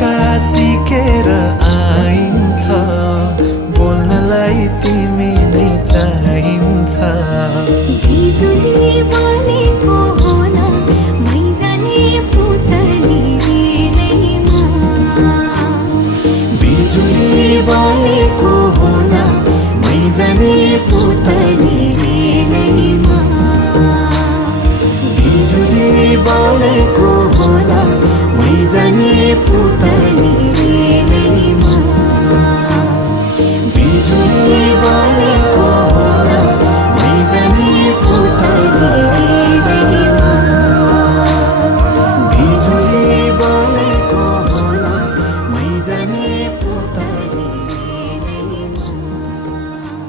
तरिका सिकेर आइन्छ, बोल्नलाई तिमी नै चाहिन्छ। बिजुली बलेको होला मैजाने पुतली रेलैमा, बिजुली बलेको होला मैजाने पुतली रेलैमा, बिजुली बलेको होला मैजाने पुतली